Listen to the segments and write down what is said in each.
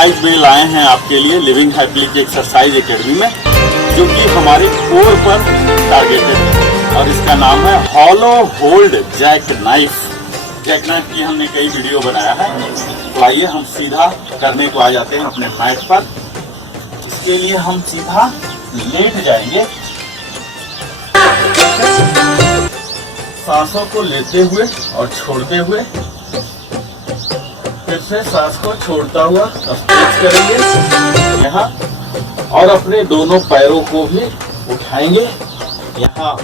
Exercise में लाए हैं आपके लिए लिविंग हैप्पीली की एक्सरसाइज एकेडमी में, जो कि हमारे कोर पर टारगेटेड है और इसका नाम है hollow hold jack knife. Jack knife की हमने कई वीडियो बनाया है, तो आइए हम सीधा करने को आ जाते हैं अपने मैट पर। इसके लिए हम सीधा लेट जाएंगे, सांसों को लेते हुए और छोड़ते हुए, फिर से सांस को छोड़ता हुआ स्ट्रेच करेंगे यहाँ, और अपने दोनों पैरों को भी उठाएंगे यहाँ।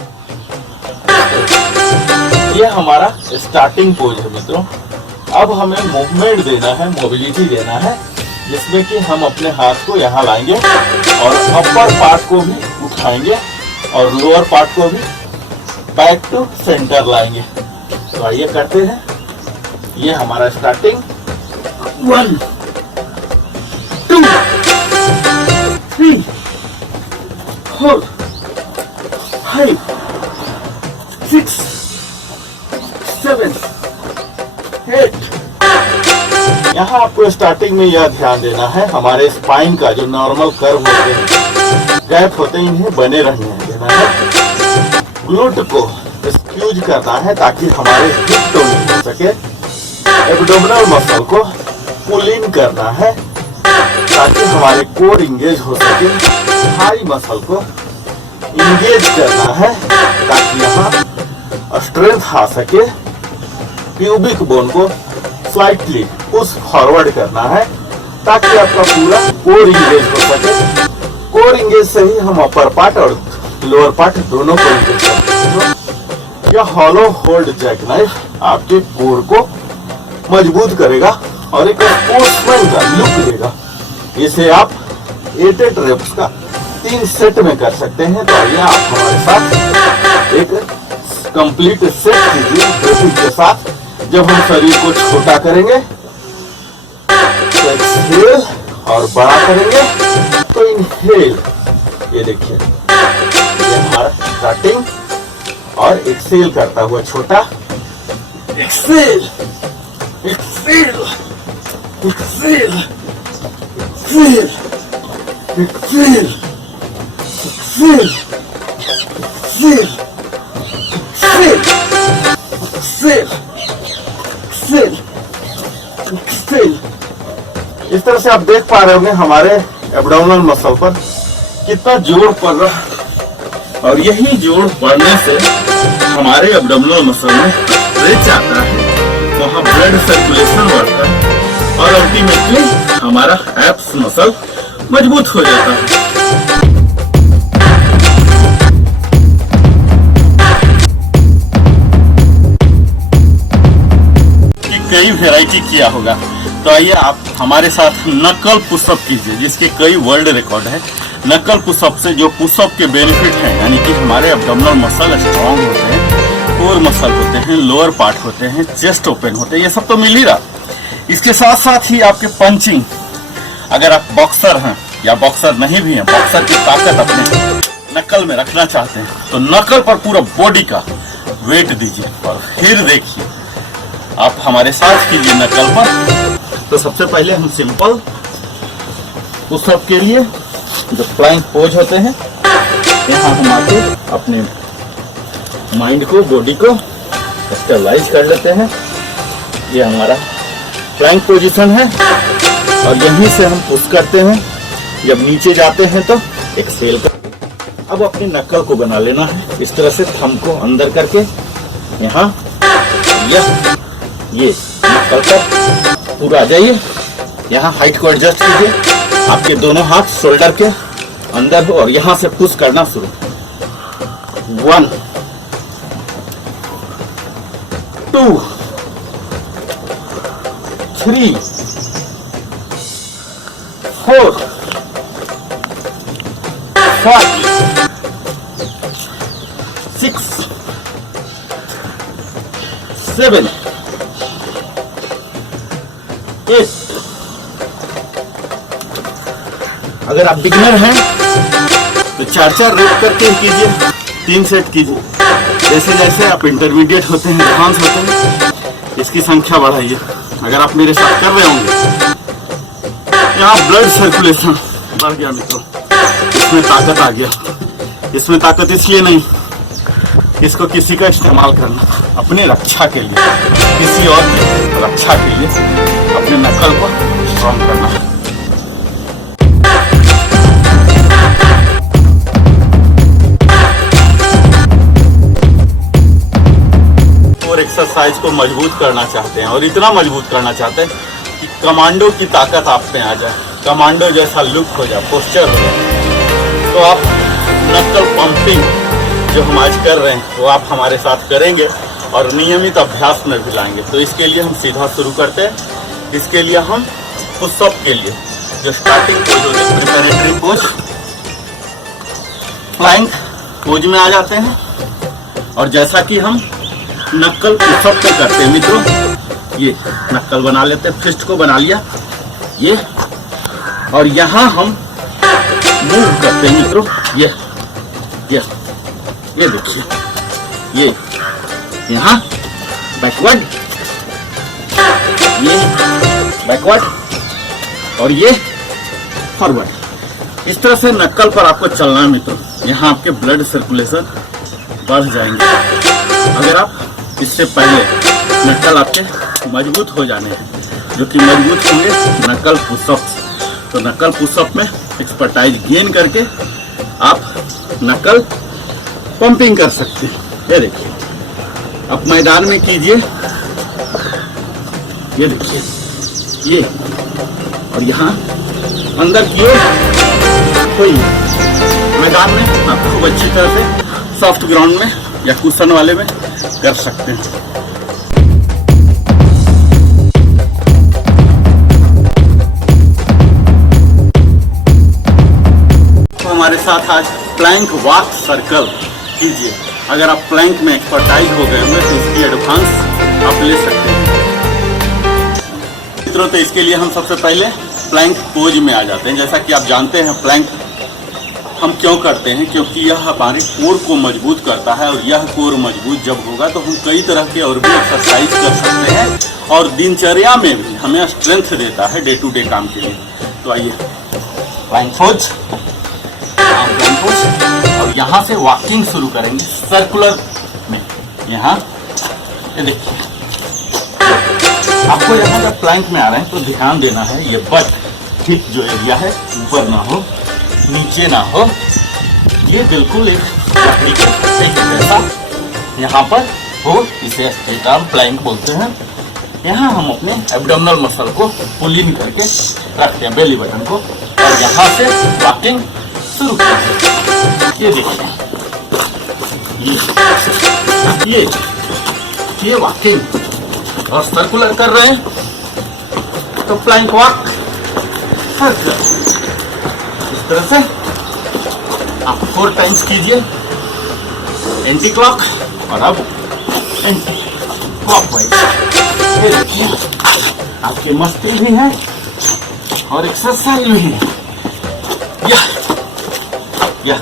ये हमारा स्टार्टिंग पोज है मित्रों। अब हमें मूवमेंट देना है, मोबिलिटी देना है, जिसमें कि हम अपने हाथ को यहाँ लाएंगे और अपर पार्ट को भी उठाएंगे और लोअर पार्ट को भी बैक टू सेंटर लाएंगे। तो आइए करते हैं। ये हमारा स्टार्टिंग 1 2 3 4 5 6 7 8। यहाँ आपको स्टार्टिंग में यह ध्यान देना है, हमारे स्पाइन का जो नॉर्मल कर्व होते हैं, गैप होते हैं, इन्हें बने रहने देना है। ग्लूट को स्क्यूज करना है ताकि हमारे हिप टोनिंग हो सके। एब्डोमिनल मसल को पुल इन करना है ताकि हमारे कोर इंगेज हो सके। हाई मसल को इंगेज करना है ताकि यहाँ स्ट्रेंथ आ सके। प्यूबिक बोन को स्लाइटली पुश फॉरवर्ड करना है ताकि आपका पूरा कोर इंगेज हो सके। कोर इंगेज से ही हम अपर पार्ट और लोअर पार्ट दोनों को इंगेज करते हैं। यह हॉलो होल्ड जैक नाइफ आपके कोर को मजबूत करेगा और एक स्पोर्ट्समैन का लुक देगा। इसे आप 8 रेप्स का 3 सेट में कर सकते हैं। तो आइए आप हमारे साथ एक कंप्लीट सेट कीजिए ब्रेथिंग के साथ। जब हम शरीर को छोटा करेंगे तो एक्सहेल और बड़ा करेंगे तो इनहेल। ये देखिए, ये हमारा स्टार्टिंग और एक्सहेल करता हुआ छोटा। Exhale exhale exhale exhale exhale exhale exhale exhale exhale exhale. इस तरह से आप देख पा रहे होंगे हमारे एब्डोमिनल मसल पर कितना जोर पड़ रहा है, और यही जोर पड़ने से हमारे एब्डोमिनल मसल में स्ट्रेच आता है, वहाँ ब्लड सर्कुलेशन बढ़ता है और अल्टीमेटली हमारा एब्स मसल मजबूत हो जाता है। कई वैरायटी किया होगा, तो आइए आप हमारे साथ नकल पुशअप कीजिए, जिसके कई वर्ल्ड रिकॉर्ड है। नकल पुशअप से जो पुशअप के बेनिफिट हैं, यानी कि हमारे एब्डोमिनल मसल स्ट्रांग होते हैं, कोर मसल होते हैं, लोअर पार्ट होते हैं, चेस्ट ओपन होते हैं, ये सब तो मिल ही रहा। इसके साथ साथ ही आपके पंचिंग, अगर आप बॉक्सर हैं या बॉक्सर नहीं भी हैं, बॉक्सर की ताकत अपने नकल में रखना चाहते हैं, तो नकल पर पूरा बॉडी का वेट दीजिए और फिर देखिए आप हमारे साथ कीजिए नकल पर। तो सबसे पहले हम सिंपल पुशअप के लिए जो प्लैंक पोज होते हैं, यहाँ हम आके अपने माइंड को, बॉडी को स्टेबलाइज कर लेते हैं। ये हमारा प्लैंक पोजीशन है और यहीं से हम पुश करते हैं। जब नीचे जाते हैं तो एक्सहेल कर। अब अपनी नकल को बना लेना है, इस तरह से थंब को अंदर करके यहाँ ये नकल पर पूरा आ जाइए। यहाँ हाइट को एडजस्ट कीजिए, आपके दोनों हाथ शोल्डर के अंदर हो और यहाँ से पुश करना शुरू। 1 2 3 4 5 6 7 8। अगर आप बिगिनर हैं तो 4-4 रेप करके कीजिए, 3 सेट कीजिए। जैसे जैसे आप इंटरमीडिएट होते हैं, एडवांस होते हैं, इसकी संख्या बढ़ाइए। अगर आप मेरे साथ कर रहे होंगे यहाँ ब्लड सर्कुलेशन बढ़ गया मित्रों, इसमें ताकत आ गया। इसमें ताकत इसलिए नहीं, इसको किसी का इस्तेमाल करना अपने रक्षा के लिए, किसी और की रक्षा के लिए अपने नकल को स्ट्रॉन्ग करना। और एक्सरसाइज को मजबूत करना चाहते हैं और इतना मजबूत करना चाहते हैं कि कमांडो की ताकत आप में आ जाए, कमांडो जैसा लुक हो जाए, पोस्चर हो जाए, तो आप नकल पंपिंग जो हम आज कर रहे हैं वो आप हमारे साथ करेंगे और नियमित अभ्यास में भी लाएंगे। तो इसके लिए हम सीधा शुरू करते हैं। इसके लिए हम पुशअप के लिए जो स्टार्टिंग पोज होते हैं, प्रिपरेटरी पोज, प्लैंक पोज में आ जाते हैं। और जैसा कि हम नक्कल पुशअप पे करते हैं मित्रों, ये नक्कल बना लेते हैं, फिस्ट को बना लिया ये, और यहाँ हम मूव करते हैं मित्रों, ये देखिए, ये यहाँ बैकवर्ड, ये बैकवर्ड और ये फॉरवर्ड। इस तरह से नक्कल पर आपको चलना है मित्रों। यहाँ आपके ब्लड सर्कुलेशन बढ़ जाएंगे। अगर आप इससे पहले नक्कल आपके मजबूत हो जाने हैं, जो कि मजबूत होंगे नक्कल पुशअप, तो नक्कल पुशअप में एक्सपर्टाइज गेन करके आप नक्कल पंपिंग कर सकते हैं। ये देखिए, आप मैदान में कीजिए, ये देखिए, ये और यहाँ अंदर की ओर कोई मैदान में आप खूब अच्छी तरह से सॉफ्ट ग्राउंड में या कुशन वाले में कर सकते हैं। तो हमारे साथ आज प्लैंक वॉक सर्कल कीजिए। अगर आप प्लैंक में एक्सपर्टाइज हो गए होंगे तो इसकी एडवांस आप ले सकते हैं मित्रों। तो इसके लिए हम सबसे पहले प्लैंक पोज में आ जाते हैं। जैसा कि आप जानते हैं प्लैंक हम क्यों करते हैं, क्योंकि यह हमारे कोर को मजबूत करता है, और यह कोर मजबूत जब होगा तो हम कई तरह के और भी एक्सरसाइज कर सकते हैं और दिनचर्या में भी हमें स्ट्रेंथ देता है डे टू डे काम के लिए। तो आइए प्लैंक पोज, और यहाँ से वॉकिंग शुरू करेंगे सर्कुलर में। यहाँ ये देखिए, आपको यहाँ जब प्लैंक में आ रहे हैं तो ध्यान देना है ये बट हिप जो एरिया है ऊपर ना हो, नीचे ना हो, ये बिल्कुल एक लकड़ी के पत्ते के जैसा यहाँ पर हो। इसे स्ट्रेट आर्म प्लैंक बोलते हैं। यहाँ हम अपने एब्डोमिनल मसल को पुल इन करके रखते हैं, बेली बटन को, और यहाँ से वॉकिंग शुरू करते हैं। ये देखिए, ये वॉकिंग और सर्कुलर कर रहे हैं, तो प्लैंक वॉक सर्कुलर। इस तरह से आप 4 टाइम्स कीजिए, एंटी क्लॉक और अब एंटी क्लॉकवाइज। ये देखिए, आपके मस्तिष्क भी है और एक्सरसाइज भी है। या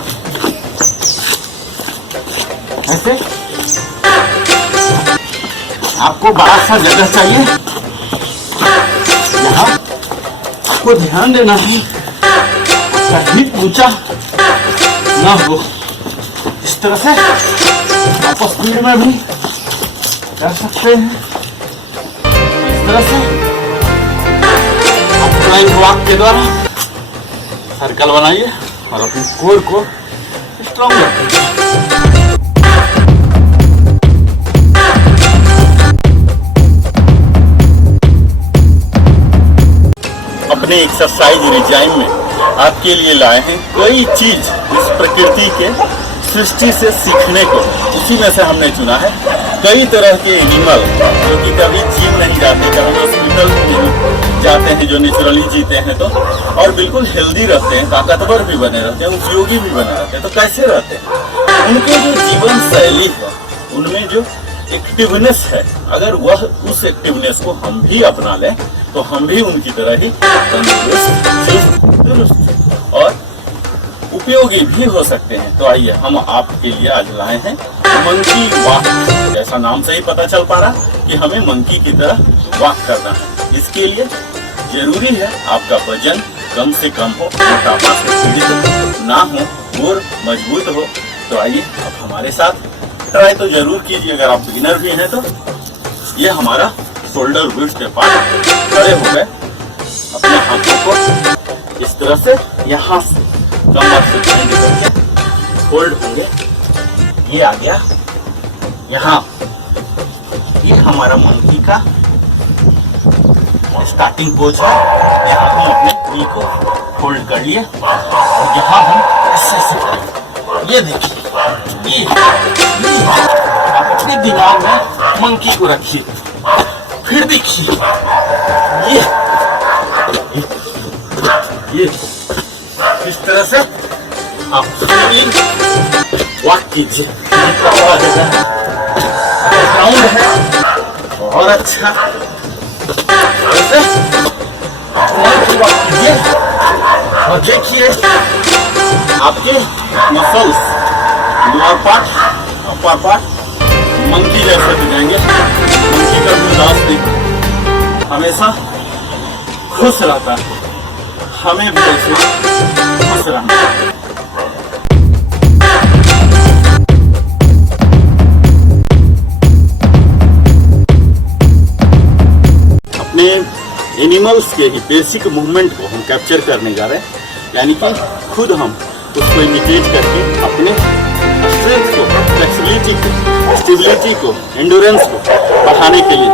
ऐसे आपको बड़ा सा जगह चाहिए, यहाँ आपको ध्यान देना है हिप ऊंचा ना हो। इस तरह से आप स्पीड में भी कर सकते हैं। इस तरह से आप प्लैंक वॉक के द्वारा सर्कल बनाइए और अपने कोर को स्ट्रॉन्ग रखिए। अपने एक्सरसाइज रिजाइम में आपके लिए लाए हैं कई चीज इस प्रकृति के सृष्टि से सीखने को। इसी में से हमने चुना है कई तरह के एनिमल जो कि कभी जिम नहीं जाते, कभी हॉस्पिटल में जाते हैं, जो नेचुरली जीते हैं तो, और बिल्कुल हेल्दी रहते हैं, ताकतवर भी बने रहते हैं, उपयोगी भी बने रहते हैं। तो कैसे रहते हैं? उनके जो जीवन शैली है, उनमें जो एक्टिवनेस है, अगर वह उस एक्टिवनेस को हम भी अपना लें तो हम भी उनकी तरह ही तंदुरुस्त, चुस्त, दुरुस्त और उपयोगी भी हो सकते हैं। तो आइए हम आपके लिए आज लाए हैं मंकी वॉक। जैसा नाम से ही पता चल पा रहा कि हमें मंकी की तरह वॉक करना है। इसके लिए जरूरी है आपका वजन कम से कम हो, मोटापा से पीड़ित ना हो और मजबूत हो। तो आइए आप हमारे साथ ट्राई तो जरूर कीजिए। अगर आप बिगिनर भी हैं तो ये हमारा शोल्डर विड्थ के पास खड़े हो गए। अपने हाथों को इस तरह से यहाँ से कमर से बेंड करके फोल्ड होंगे। ये आ गया यहाँ। ये हमारा मंकी का स्टार्टिंग पोज है। यहाँ हम अपने नी को फोल्ड कर लिए और यहाँ हम ऐसे करेंगे। ये देखिए, ये आप अपने दिमाग में मंकी को रखिए, फिर देखिए ये इस तरह से आप वॉक कीजिए। ग्राउंड है और अच्छा ऐसे वॉक कीजिए और देखिए आपके muscles lower part upper part monkey जैसे हो जाएंगे। मंकी का मिजाज देखो हमेशा खुश रहता है, हमें भी ऐसे खुश रहना है। अपने एनिमल्स के ही बेसिक मूवमेंट को हम कैप्चर करने जा रहे हैं, यानी कि खुद हम उसको इमिटेट करके अपने स्ट्रेंथ को, फ्लेक्सिबिलिटी को, स्टेबिलिटी को, एंडोरेंस को बढ़ाने के लिए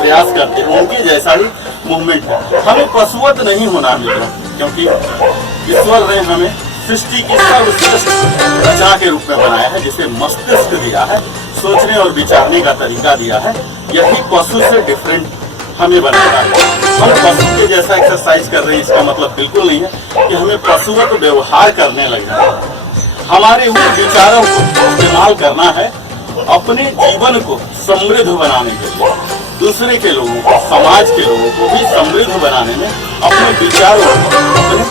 प्रयास करते हैं। उनके जैसा ही मूवमेंट है। हमें पशुवत नहीं होना है मित्रों, क्योंकि ईश्वर ने हमें सृष्टि की सर्वश्रेष्ठ रचा के रूप में बनाया है, जिसे मस्तिष्क दिया है, सोचने और विचारने का तरीका दिया है। यही पशु से डिफरेंट हमें बनाता है। हम पशु के जैसा एक्सरसाइज कर रहे हैं इसका मतलब बिल्कुल नहीं है कि हमें पशुवत व्यवहार करने लग जाए। हमारे उन विचारों को इस्तेमाल करना है अपने जीवन को समृद्ध बनाने के लिए, दूसरे के लोगों को, समाज के लोगों को भी समृद्ध बनाने में अपने विचारों को, अपने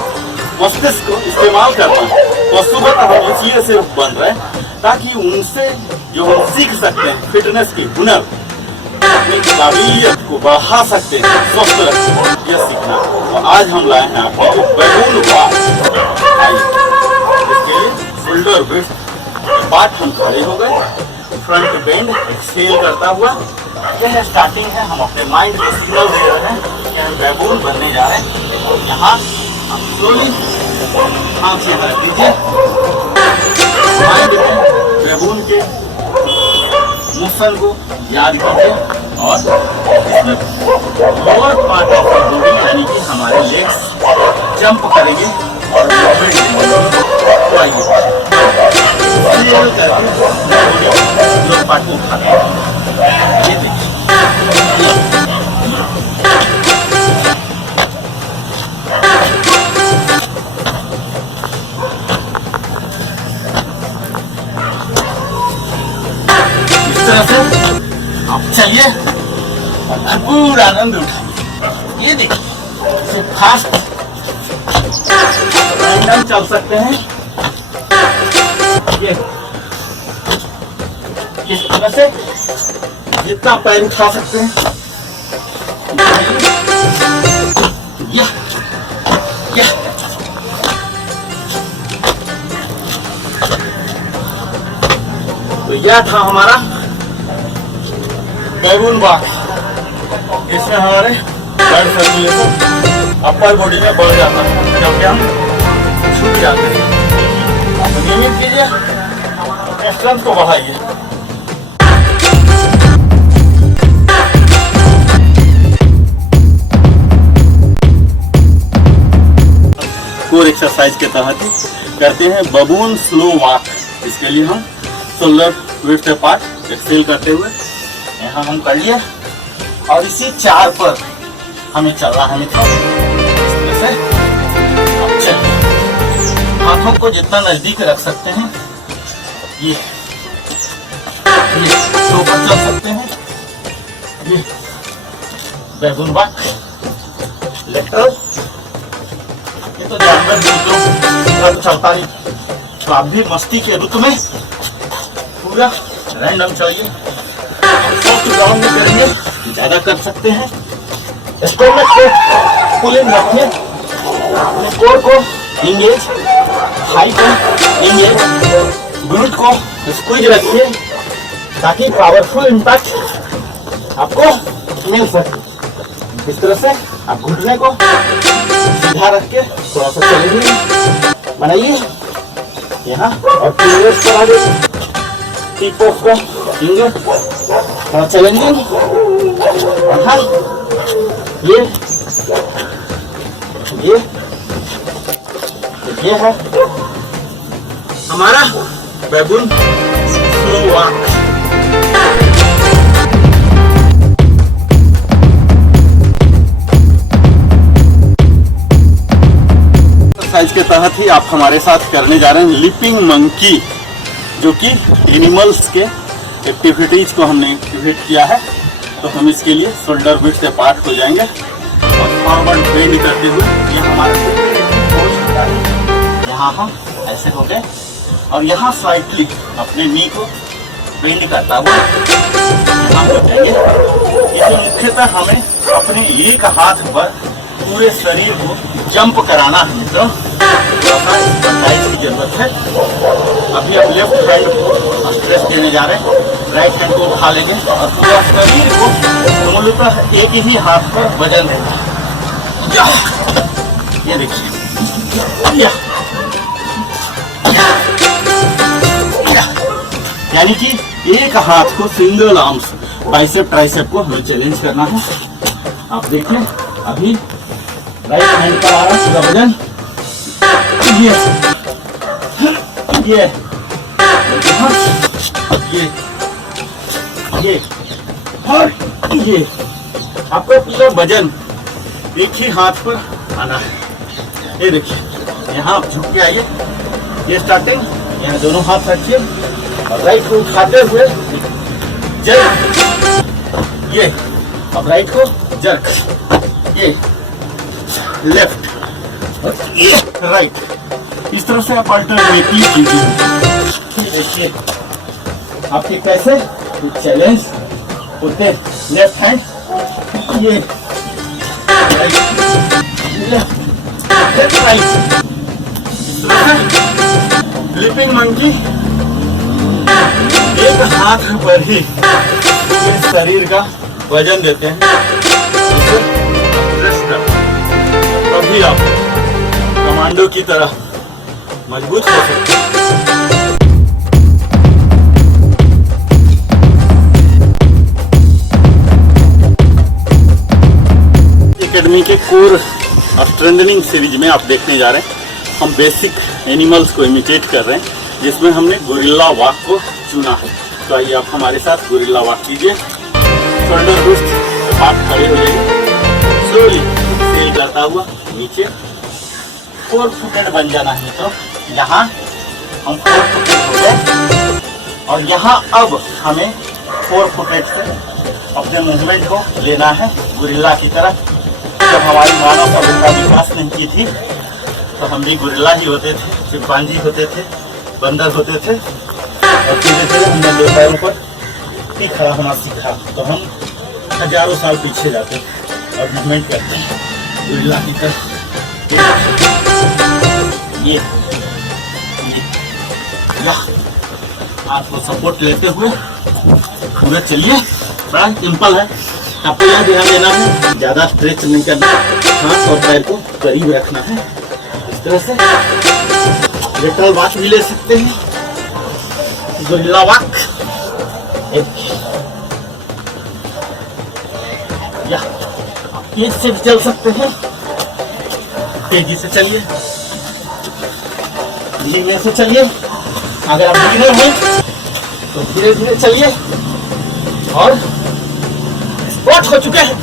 मस्तिष्क को इस्तेमाल करना है। पशुवत हम इसलिए सिर्फ बन रहे हैं ताकि उनसे जो हम सीख सकते हैं फिटनेस के हुनर, अपनी काबिलियत को बढ़ा सकते हैं, स्वस्थ रखते हैं, यह सीखना। और आज हम लाए हैं आपके लिए बैलून वॉक। इसके लिए शोल्डर विड्थ पार्ट हम खड़े हो गए, फ्रंट बेंड एक्सहेल करता हुआ। यह स्टार्टिंग है। हम अपने माइंड को सिग्नल दे रहे हैं कि हम बैलून बनने जा रहे हैं। यहाँ आप स्लोली हाथ से रख दीजिए। माइंड में बैलून के मोशन को याद कीजिए और इसमें lower part of the body यानी कि हमारे लेग्स जंप करेंगे और मूवमेंट देंगे। तो आइए लोअर पार्ट को उठाते हैं। ये देखिए, इस तरह से आप चलिए और भरपूर आनंद उठाइए। ये देखिए फास्ट रैंडम चल सकते हैं। ये इस तरह से जितना पैर उठा सकते हैं। यह तो यह था हमारा बैलून वॉक। इसमें हमारे ब्लड सर्कुलेशन अपर बॉडी में बढ़ जाता है, क्योंकि हम छूट जाते हैं। आप नियमित कीजिए, स्ट्रेंथ को बढ़ाइए। कोर एक्सरसाइज के तहत करते हैं बबून स्लो वॉक। इसके लिए हम शोल्डर विड्थ पार्ट एक्सहेल करते हुए यहाँ हम कर लिए और इसी 4 पर हमें चलना है मित्रों। इस तरह से अब चलिए, हाथों को जितना नजदीक रख सकते हैं। ये तो ऊपर चल सकते हैं। ये बैलून वॉक लेटर। ये तो जानवर मित्रों चलता नहीं, तो आप भी मस्ती के रुख में पूरा रैंडम चलिए। सॉफ्ट ग्राउंड में करेंगे, ज्यादा कर सकते हैं। स्टोमक को पुल इन रखिए, अपने कोर को इंगेज, हाई को इंगेज, ग्लूट को स्क्वीज रखिए ताकि पावरफुल इम्पैक्ट आपको मिल सके। इस तरह से आप घुटने को सीधा रख के थोड़ा सा चलेंगे, बनाइए यहाँ और फिंगर्स पर आगे, टिप ऑफ को फिंगर थोड़ा चैलेंजिंग। हाँ ये है हमारा बैबून स्लो वॉक। एक्सरसाइज के तहत ही आप हमारे साथ करने जा रहे हैं लिपिंग मंकी, जो कि एनिमल्स के एक्टिविटीज को हमने एक्टिवेट किया है। तो हम इसके लिए शोल्डर विड्थ से पार्ट हो जाएंगे और फॉरवर्ड बेंड करते हुए ये हमारा यहाँ हम ऐसे हो गए और यहाँ स्लाइटली अपने नी को बेंड करता हुआ यहाँ हो जाएंगे। इसमें मुख्यतः हमें अपने एक हाथ पर पूरे शरीर को जंप कराना है, तो थोड़ा सा एक्सरसाइज की जरूरत है। अभी हम लेफ्ट हैंड को स्ट्रेस देने जा रहे हैं, राइट हैंड को उठा लेंगे और पूरा शरीर को मूलतः एक ही हाथ पर वजन देंगे। ये देखिए, यानी कि एक हाथ को सिंगल आर्म्स बाइसेप ट्राइसेप को हमें चैलेंज करना है। आप देखिए अभी राइट हैंड पर आ रहा पूरा वजन, ये और ये आपको पूरा वजन एक ही हाथ पर आना है। ये देखिए यहाँ आप झुक के आइए, ये स्टार्टिंग, यहाँ दोनों हाथ रखिए और राइट को उठाते हुए जर्क, ये अब राइट को जर्क, ये लेफ्ट और ये राइट, इस तरह से आप अल्टरनेटिव कीजिए। देखिए आपके कैसे चैलेंज होते, लेफ्ट हैंड, ये right left right, leaping monkey एक हाथ पर ही शरीर का वजन देते हैं, तभी आप कमांडो की तरह मजबूत हो सकते हैं। एकेडमी के कोर स्ट्रेंथनिंग सीरीज में आप देखने जा रहे हैं, हम बेसिक एनिमल्स को इमिटेट कर रहे हैं, जिसमें हमने गोरिल्ला वॉक को चुना है। तो आइए आप हमारे साथ गोरिल्ला वॉक कीजिए, शोल्डर बुस्ट हाथ खड़े हो जाइए, स्लोली सेल करता हुआ नीचे 4 फुटेड बन जाना है। तो यहाँ हम 4 फुटेड हो गए और यहाँ अब हमें 4 फुटेड से अपने मूवमेंट को लेना है गोरिल्ला की तरह। जब हमारी मानव सभ्यता विकास नहीं की थी तो हम भी गोरिल्ला ही होते थे, चिंपांजी होते थे, बंदर होते थे और धीरे धीरे हमने दो पैरों पर भी खड़ा होना सीखा। तो हम हजारों साल पीछे जाते और मूवमेंट करते हैं गोरिल्ला की तरह। ये हाथ को सपोर्ट लेते हुए पूरा चलिए, बड़ा सिंपल है। आपको यह ध्यान देना है ज्यादा स्ट्रेच नहीं करना, हाथ और पैर को करीब रखना है। इस तरह से लेटरल वॉक भी ले सकते हैं, गोरिल्ला वॉक, या तेज से भी चल सकते हैं, तेजी से चलिए, धीमे से चलिए। अगर आप बिगिनर हैं तो धीरे धीरे चलिए और स्पॉट हो चुके हैं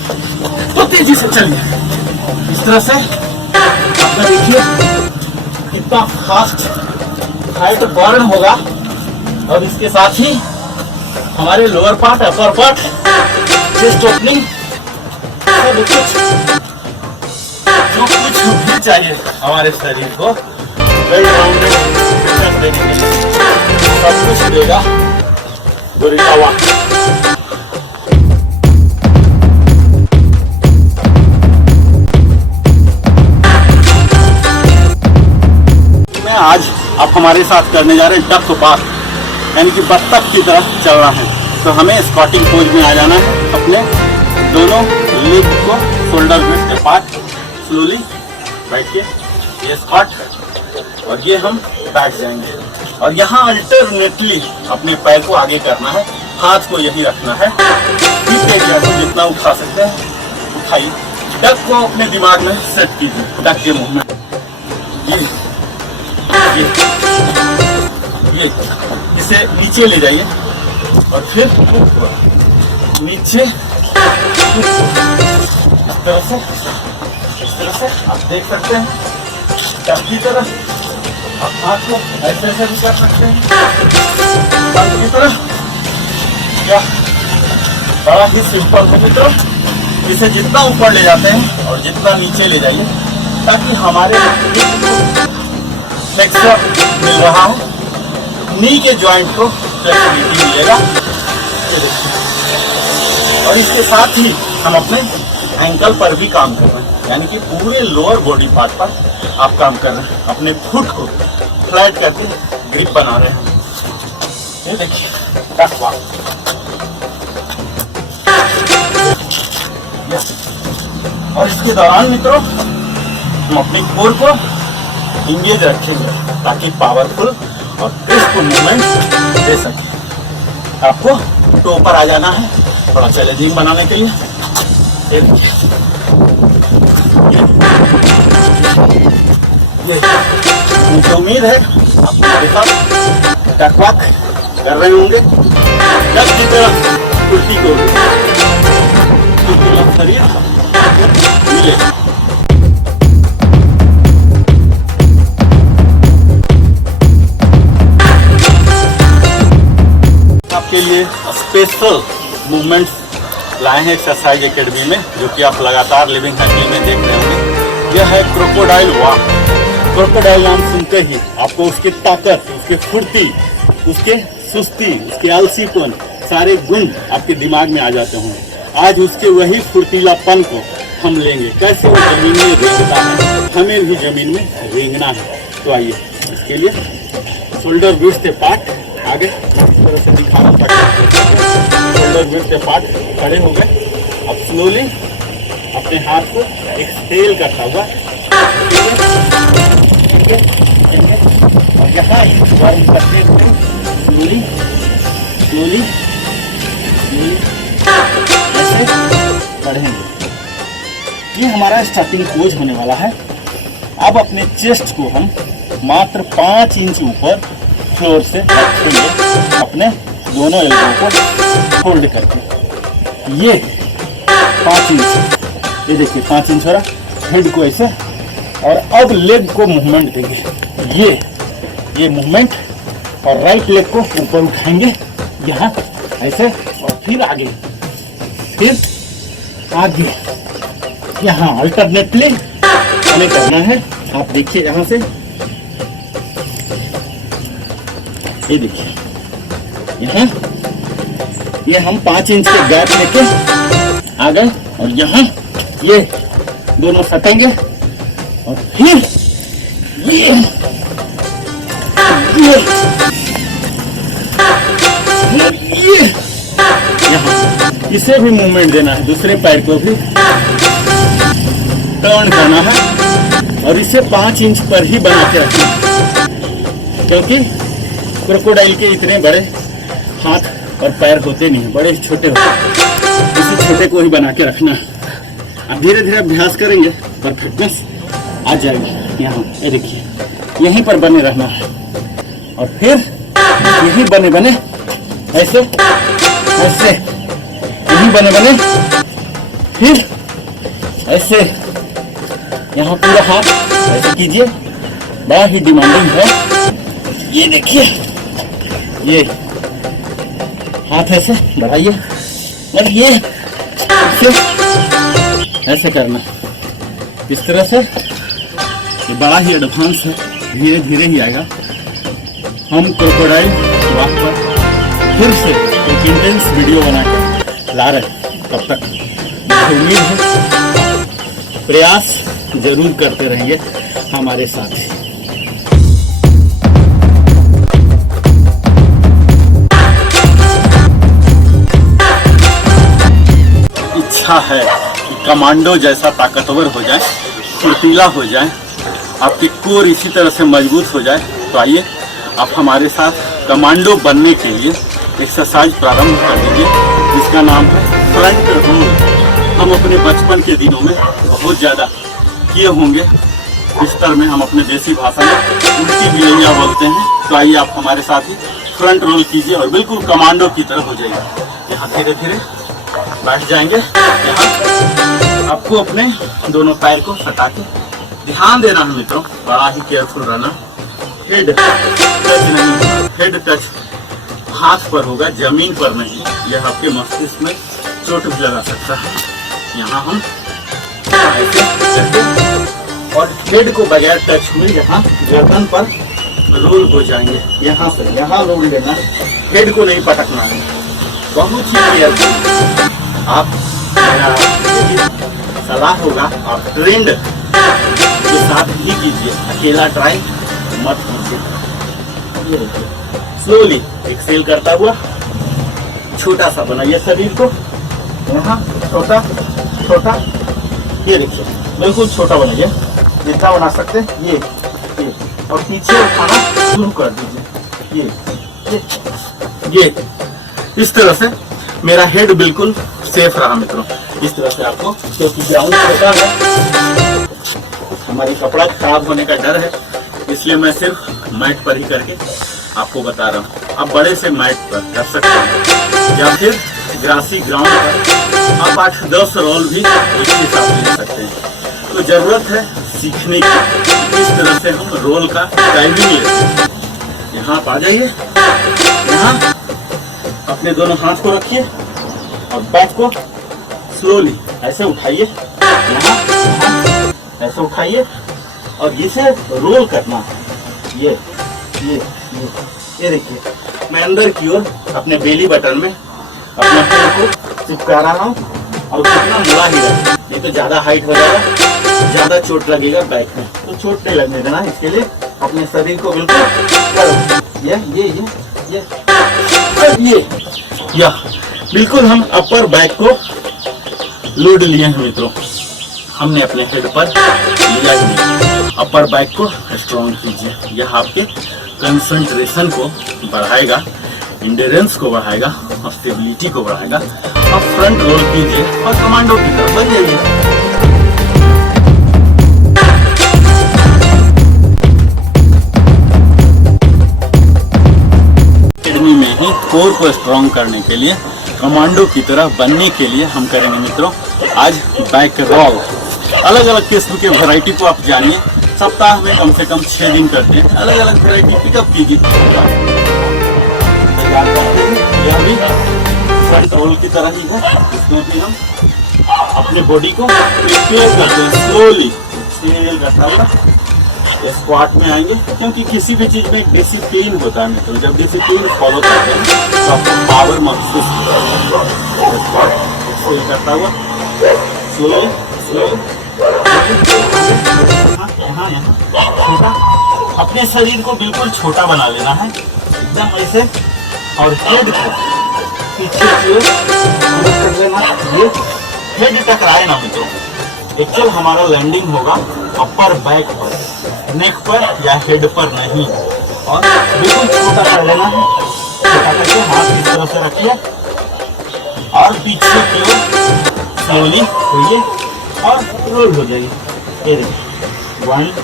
तो तेजी से चलिए। इस तरह से आपका देखिए कितना फास्ट फैट बर्न होगा और इसके साथ ही हमारे lower part, upper part, chest opening, सब कुछ जो कुछ भी चाहिए हमारे शरीर को वेल राउंडेड देने के लिए सब कुछ देगा गोरिल्ला वॉक। हमारे साथ करने जा रहे हैं डक पार्क, यानी कि बत्तख की तरह चलना है। तो हमें स्क्वाटिंग पोज में आ जाना है, अपने दोनों लेग को शोल्डर ब्लेड अपार्ट स्लोली बैठ के ये स्क्वाट और ये हम बैठ जाएंगे। और यहाँ अल्टरनेटली अपने पैर को आगे करना है, हाथ को यही रखना है, हिप एरिया को जितना उठा सकते हैं उठाइए। डक को अपने दिमाग में सेट कीजिए, डक के मुंह में ये इसे नीचे ले जाइए और फिर नीचे इस तरह से आप देख सकते हैं। डक की तरह आप हाथ को ऐसे ऐसे भी कर सकते हैं, डक की तरह। क्या बड़ा ही सिंपल है मित्रों। इसे जितना ऊपर ले जाते हैं और जितना नीचे ले जाइए ताकि हमारे फ्लेक्सर मिल रहा हो, नी के जॉइंट को फ्लेक्सिबिलिटी मिलेगा। और इसके साथ ही हम अपने एंकल पर भी काम कर रहे हैं, यानी कि पूरे लोअर बॉडी पार्ट पर आप काम कर रहे हैं। अपने फुट को फ्लैट करके ग्रिप बना रहे हैं। ये देखिए डक वॉक। और इसके दौरान मित्रों हम अपनी कोर को इंगेज रखेंगे ताकि पावरफुल और क्रिस्प मूवमेंट दे सके। आपको टो पर आ जाना है थोड़ा चैलेंजिंग बनाने के लिए। मुझे उम्मीद है आप मेरे साथ डक वॉक कर रहे होंगे। डक की तरह उल्टी को शरीर मिले। आपके लिए स्पेशल मूवमेंट्स लाए हैं एक्सरसाइज एकेडमी में, जो कि आप लगातार लिविंग हैंडल में देख रहे होंगे। यह है क्रोकोडाइल वॉक। क्रोकोडाइल नाम सुनते ही आपको उसकी ताकत, उसकी फुर्ती, उसके सुस्ती, उसके आलसीपन सारे गुण आपके दिमाग में आ जाते होंगे। आज उसके वही फुर्तीलापन को हम लेंगे। कैसे वो जमीन में रेंगता है, हमें भी जमीन में रेंगना है। तो आइए, इसके लिए शोल्डर ब्लेड अपार्ट आगे इस तरह से दिखाना पड़ता है। शोल्डर ब्लेड अपार्ट खड़े हो गए। अब स्लोली अपने हाथ को एक्सहेल करता हुआ और यहाँ वार्म करते हुए स्लोली स्लोली ऐसे बढ़ेंगे। ये हमारा स्टार्टिंग पोज होने वाला है। अब अपने चेस्ट को हम मात्र 5 इंच ऊपर फ्लोर से रखेंगे, अपने दोनों एल्बो को होल्ड करके। ये 5 इंच, ये देखिए 5 इंच हो रहा। हेड को ऐसे, और अब लेग को मूवमेंट देंगे। ये मूवमेंट, और राइट लेग को ऊपर उठाएंगे यहाँ ऐसे, और फिर आगे, फिर आगे। यहाँ अल्टरनेटली हमें करना है। आप देखिए यहाँ से, ये देखिए यहाँ, ये हम 5 इंच के गैप लेके आ गए, और यहाँ ये दोनों सटेंगे, और फिर ये यहाँ इसे भी मूवमेंट देना है, दूसरे पैर को भी टर्न करना है, और इसे 5 इंच पर ही बना के रखना है, क्योंकि क्रोकोडाइल के इतने बड़े हाथ और पैर होते नहीं, बड़े छोटे होते हैं। इसे छोटे को ही बना के रखना है। अब धीरे धीरे अभ्यास करेंगे, परफेक्टनेस आ जाएगी। यहाँ ये देखिए, यहीं पर बने रहना है, और फिर यही बने बने ऐसे ऐसे, यही बने बने, फिर ऐसे यहाँ पूरा हाथ ऐसे कीजिए। बड़ा ही डिमांडिंग है। ये देखिए, ये हाथ ऐसे बढ़ाइए, और ये ऐसे करना। इस तरह से ये बड़ा ही एडवांस है, धीरे धीरे ही आएगा। हम क्रोकोडाइल वॉक पर फिर से एक इंटेंस वीडियो बना के ला रहे हैं। तब तक मुझे उम्मीद है प्रयास जरूर करते रहेंगे हमारे साथ। इच्छा है कि कमांडो जैसा ताकतवर हो जाए, फुर्तीला हो जाए, आपकी कोर इसी तरह से मजबूत हो जाए, तो आइए आप हमारे साथ कमांडो बनने के लिए एक्सरसाइज प्रारंभ कर दीजिए, जिसका नाम है फ्रंट रोल। हम अपने बचपन के दिनों में बहुत ज़्यादा किए होंगे। बिस्तर में हम अपने देसी भाषा में उल्टी बिलैया बोलते हैं। तो आइए आप हमारे साथ ही फ्रंट रोल कीजिए और बिल्कुल कमांडो की तरह हो जाएगा। यहाँ धीरे धीरे बैठ जाएंगे। यहाँ आपको अपने दोनों पैर को सटा के ध्यान देना है मित्रों, बड़ा ही केयरफुल रहना। हेड टच नहीं, हेड टच हाथ पर होगा, जमीन पर नहीं। यह आपके मस्तिष्क में चोट भी लगा सकता है। यहाँ हम ऐसे करके और हेड को बगैर टच हुए यहाँ गर्दन पर रोल हो जाएंगे। यहाँ से यहाँ रोल लेना, हेड को नहीं पटकना है। बहुत ही केयरफुल। आप मेरा सलाह होगा, आप ट्रेंड के साथ ही कीजिए, अकेला ट्राई मत कीजिए। स्लोली एक्सेल करता हुआ छोटा सा बनाइए शरीर को। यहाँ छोटा छोटा, ये देखिए बिल्कुल छोटा बनाइए, जितना बना सकते हैं ये और पीछे उठाना शुरू कर दीजिए। ये इस तरह से मेरा हेड बिल्कुल सेफ रहा मित्रों। इस तरह से आपको, क्योंकि ग्राउंड छोटा है, हमारी कपड़ा खराब होने का डर है, इसलिए मैं सिर्फ मैट पर ही करके आपको बता रहा हूँ। आप बड़े से मैट पर कर सकते हैं या फिर ग्रासी ग्राउंड पर आप 8-10 रोल भी इसके साथ ले सकते हैं। तो जरूरत है सीखने की, इस तरह से हम रोल का टाइमिंग लेते हैं। यहाँ आप आ जाइए, यहाँ अपने दोनों हाथ को रखिए और बैक को स्लोली ऐसे उठाइए, यहाँ ऐसे उठाइए और इसे रोल करना है। ये देखिए, मैं अंदर की ओर अपने बेली बटन में अपने पैर को चिपका रहा हूँ और कितना मुड़ा ही रहे, नहीं तो ज्यादा हाइट हो जाएगा, ज्यादा चोट लगेगा बैक में। तो चोट नहीं लगने देना, इसके लिए अपने शरीर को बिल्कुल करो। ये बिल्कुल हम अपर बैक को लोड लिए हैं मित्रों। हमने अपने हेड पर लिया ही नहीं। अपर बैक को स्ट्रॉन्ग कीजिए, यह आपके कंसंट्रेशन को बढ़ाएगा, इंड्योरेंस को बढ़ाएगा और स्टेबिलिटी को बढ़ाएगा। अब फ्रंट रोल कीजिए और कमांडो की तरफ बन जाइए। एकेडमी में ही कोर को स्ट्रॉन्ग करने के लिए, कमांडो की तरह बनने के लिए हम करेंगे मित्रों आज बैक रोल। अलग अलग किस्म के वैरायटी को आप जानिए। सप्ताह में कम से कम 6 दिन करते हैं, अलग अलग वैरायटी पिकअप कीजिए। यह भी फ्रंट रोल की तरह ही है, इसमें भी हम अपने बॉडी को प्रिपेयर करते हैं स्लोली। स्क्वाट में आएंगे, क्योंकि किसी भी चीज में एक डिसिप्लिन होता है मित्रों। जब डिसिप्लिन फॉलो करते हैं तो आपको पावर महसूस करता हुआ स्लोली छोटा, अपने शरीर को बिल्कुल छोटा बना लेना है एकदम ऐसे, और हेड को पीछे की ओर कर लेना। ये हेड टकराए ना मित्रों, एक्चुअल हमारा लैंडिंग होगा अपर बैक पर, नेक पर या हेड पर नहीं। और बिल्कुल छोटा कर लेना है, छोटा करके हाथ इस तरह से रखिए और पीछे की ओर स्लोली होइए और रोल हो जाइए। ये देखिए 1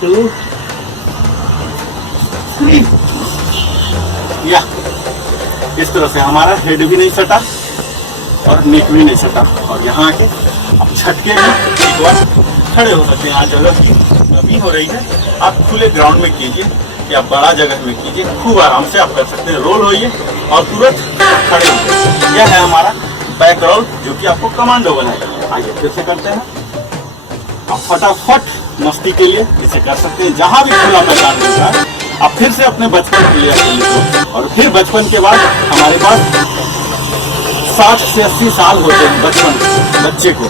2 3। या इस तरह से हमारा हेड भी नहीं सटा और नेक भी नहीं सटा। और यहाँ आके आप झटके में एक बार खड़े हो सकते हैं। यहाँ जगह की कमी हो रही है, आप खुले ग्राउंड में कीजिए या बड़ा जगह में कीजिए, खूब आराम से आप कर सकते हैं। रोल होइए और तुरंत खड़े होइए। यह है हमारा बैक रोल, जो कि आपको कमांडो बनाएगा। आइए फिर से करते हैं। आप फटाफट मस्ती के लिए इसे कर सकते हैं। जहाँ भी खुला मैदान मिलता है आप फिर से अपने बचपन को ले आइए। और फिर बचपन के बाद हमारे पास 60 से 80 साल होते हैं बचपन बच्चे को।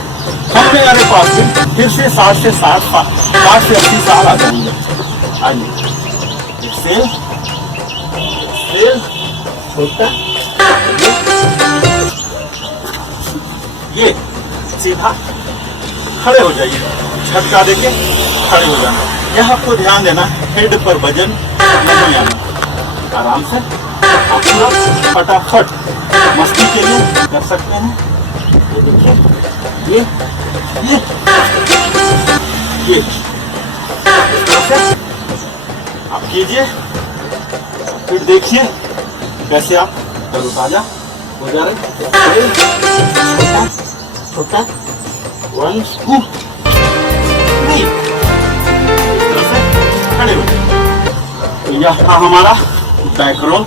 हम मेरे पास भी फिर से 60 से 80 साल आ जाएंगे। आइए छोटा ये सीधा खड़े हो जाइए, झटका देके खड़े हो जाना। यह आपको ध्यान देना, हेड पर वजन नहीं आना। आराम से आप पूरा फटाफट मस्ती के लिए कर सकते हैं। ये देखिए, ये इस तरह से आप कीजिए, फिर देखिए कैसे आप तरोताजा हो जा रहे। छोटा छोटा 1 2 3 इस तरह से खड़े हो जाए। तो यह था हमारा बैकग्राउंड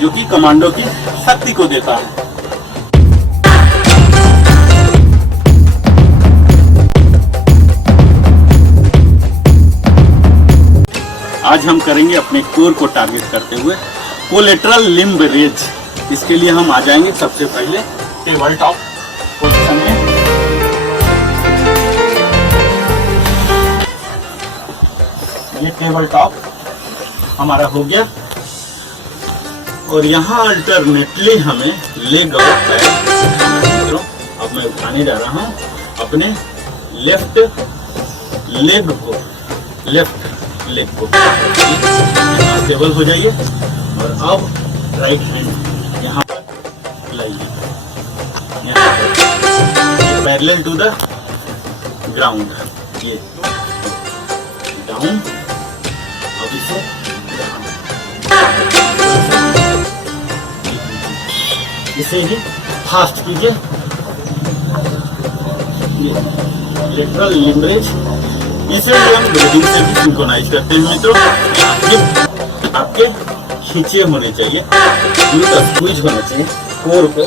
जो कि कमांडो की शक्ति को देता है। आज हम करेंगे अपने कोर को टारगेट करते हुए कोलेटरल लिम्ब रेज। इसके लिए हम आ जाएंगे सबसे पहले टेबल टॉप पोजीशन में। ये टेबल टॉप हमारा हो गया और यहाँ अल्टरनेटली हमें लेग और पैर उठाना। अब मैं उठाने जा रहा हूँ अपने लेफ्ट लेग को, यहाँ स्टेबल हो जाइए और अब राइट हैंड यहाँ पर लाइए, पैरेलल टू द ग्राउंड। ये डाउन, अब इसे इसे ही फास्ट कीजिए। लेटरल लिम्ब रेज, इसे हम ब्रीदिंग से भी सिंक्रोनाइज करते हैं मित्रों। हिप आपके खींचे होने चाहिए, स्क्वीज होना चाहिए, कोर को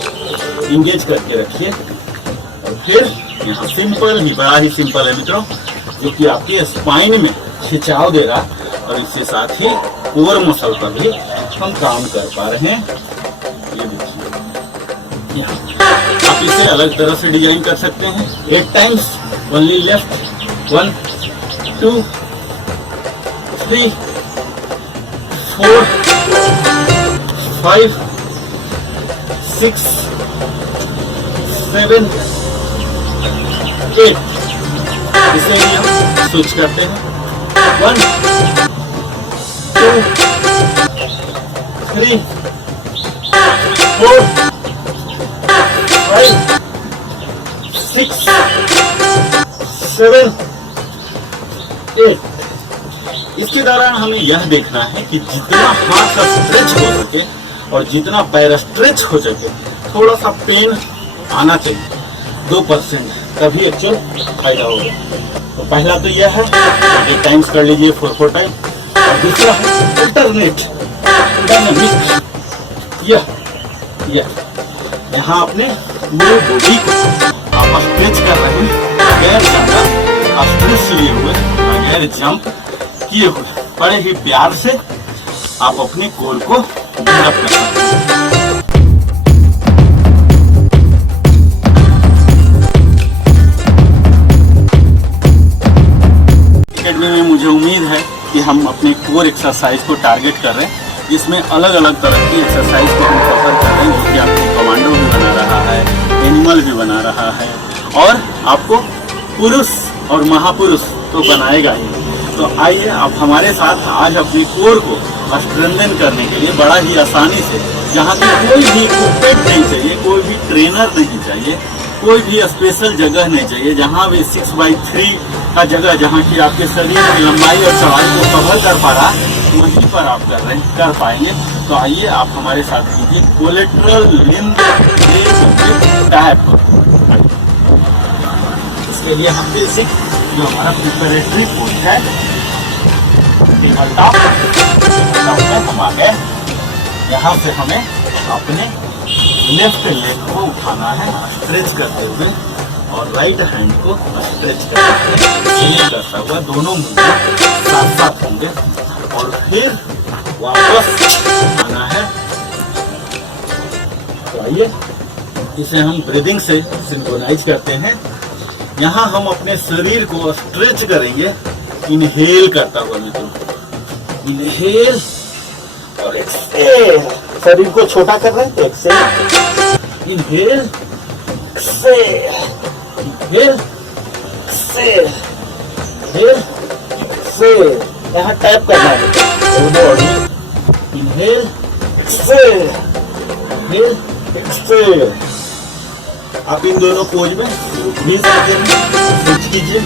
इंगेज करके रखिए। और फिर यहाँ सिंपल भी, बड़ा ही सिंपल है मित्रों, जो कि आपके स्पाइन में खिंचाव दे रहा और इसके साथ ही कोर मसल पर भी हम काम कर पा रहे हैं। ये देखिए, आप इसे अलग तरह से डिजाइन कर सकते हैं। 8 टाइम्स ओनली लेफ्ट, 1 2 3 4 5 6 7 8। इसे ही हम स्विच करते हैं। 1 2 3 4 5 6 7 8। इसके दौरान हमें यह देखना है कि जितना हाथ का स्ट्रेच हो सके और जितना पैर स्ट्रेच हो सके, थोड़ा सा पेन आना चाहिए। 2% तभी एक्चुअल फायदा होगा। तो पहला तो यह है, 8 टाइम्स कर लीजिए, 4 टाइम। और दूसरा है अल्टरनेट डायनामिक। यह यहाँ अपने पूरे बॉडी को आप स्ट्रेच कर रहे हैं, बगैर ज्यादा स्ट्रेस लिए हुए, बगैर जंप किए हुए, बड़े ही प्यार से आप अपने कोर को डेवलप कर सकते हैं। एकेडमी में मुझे उम्मीद है कि हम अपने कोर एक्सरसाइज को टारगेट कर रहे हैं, जिसमें अलग अलग तरह की एक्सरसाइज को हम कवर कर रहे हैं, जो कि आपको कमांडो भी बना रहा है, एनिमल भी बना रहा है और आपको पुरुष और महापुरुष तो बनाएगा ही। तो आइए आप हमारे साथ आज अपने कोर को स्ट्रेंथन करने के लिए बड़ा ही आसानी से, जहाँ की कोई भी इक्विपमेंट नहीं चाहिए, कोई भी ट्रेनर नहीं चाहिए, कोई भी स्पेशल जगह नहीं चाहिए, जहाँ भी 6x3 का जगह, जहाँ की आपके शरीर की लंबाई और चौड़ाई को कवर कर पा रहा, वहीं पर आप कर पाएंगे। तो आइए आप हमारे साथ कीजिए कोलेटरल लिम्ब रेज टैप। इसके लिए हम बेसिक जो हमारा प्रिपरेटरी पोज है, टेबल टॉप में हम आ गए। यहाँ से हमें अपने लेफ्ट लेग को उठाना है स्ट्रेच करते हुए और राइट हैंड को स्ट्रेच करते हुए करता हुआ, दोनों मूवमेंट साथ साथ होंगे। और फिर वापस आना है। तो आइए इसे हम ब्रीदिंग से सिंक्रोनाइज करते हैं। यहाँ हम अपने शरीर को स्ट्रेच करेंगे, इनहेल करता हुआ मित्रों, इनहेल और एक्सहेल। शरीर को छोटा कर रहे हैं, exhale, inhale exhale, inhale, exhale, inhale, exhale. यहाँ टैप करना है body, inhale, exhale, inhale, exhale. आप इन दोनों पोज में भी सकते हैं। स्विच कीजिए,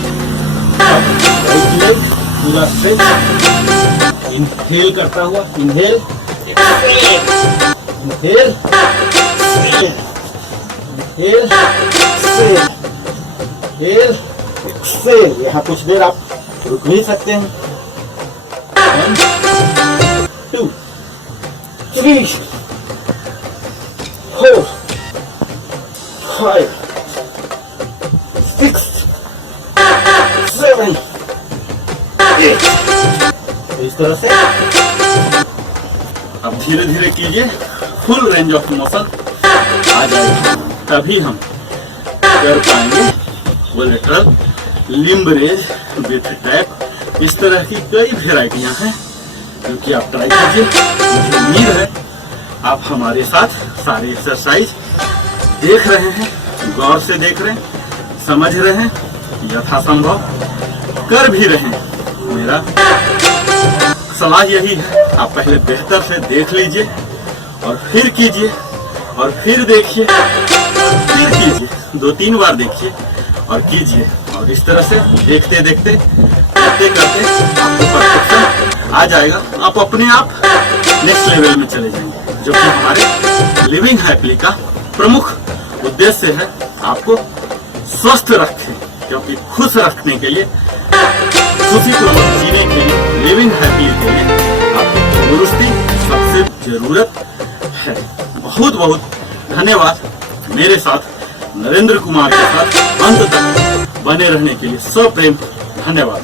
राइट लेग पूरा स्ट्रेच, इनहेल करता हुआ, inhale, exhale, inhale, exhale, inhale, exhale, inhale, exhale. यहाँ कुछ देर आप रुक भी सकते हैं। 1 2 3 4 5 6 7 8। इस तरह से अब धीरे धीरे कीजिए, फुल रेंज ऑफ मोशन आ जाएगा, तभी हम कर पाएंगे collateral limb raise with tap. इस तरह की कई वेराइटियां हैं जो कि आप ट्राई कीजिए। मुझे उम्मीद है आप हमारे साथ सारे एक्सरसाइज देख रहे हैं, गौर से देख रहे हैं, समझ रहे हैं, यथासंभव कर भी रहे हैं। मेरा सलाह यही है, आप पहले बेहतर से देख लीजिए और फिर कीजिए, और फिर देखिए, फिर कीजिए, 2-3 बार देखिए और कीजिए। और इस तरह से देखते देखते करते करते आपको परफेक्शन आ जाएगा। आप अपने आप नेक्स्ट लेवल में चले जाएंगे, जो कि हमारे लिविंग हैप्पीली का प्रमुख उद्देश्य है, आपको स्वस्थ रखें। क्योंकि खुश रखने के लिए, खुशीपूर्वक जीने के लिए, लिविंग हैप्पीली के लिए आपको तंदुरुस्ती सबसे जरूरत है। बहुत बहुत धन्यवाद मेरे साथ नरेंद्र कुमार के साथ अंत तक बने रहने के लिए। सप्रेम धन्यवाद।